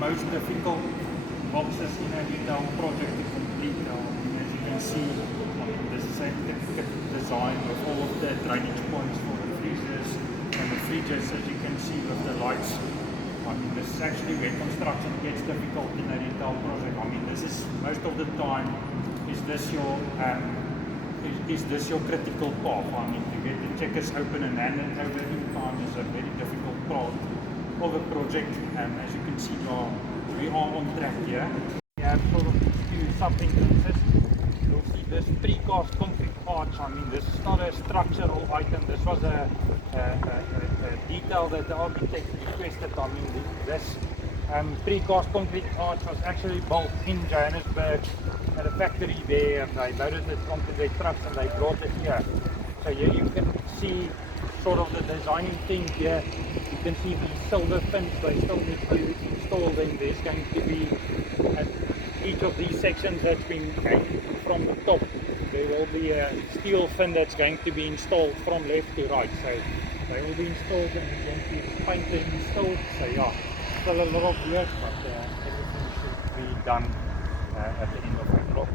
most difficult boxes in a retail project to complete. As you can see, this is a intricate design with all of the drainage points for the freezers and the fridges, as you can see with the lights. This is actually where construction gets difficult in a retail project. This is most of the time, is this your critical path? To get the checkers open and handed over in time is a very difficult part of a project. As you can see now, we are on track here. We have sort of two sub-entrances. You'll see this precast concrete arch. This is not a structural item. This was a detail that the architect requested. This precast concrete arch was actually built in Johannesburg at a factory there. They loaded it onto their trucks and they brought it here. So here you can see sort of the designing thing here. You can see the silver fins, they still need to install them. There's going to be at each of these sections that's been hanging from the top, there will be a steel fin that's going to be installed from left to right. So they will be installed and we're going to paint them installed. So yeah, still a lot of work, but everything should be done at the end of April.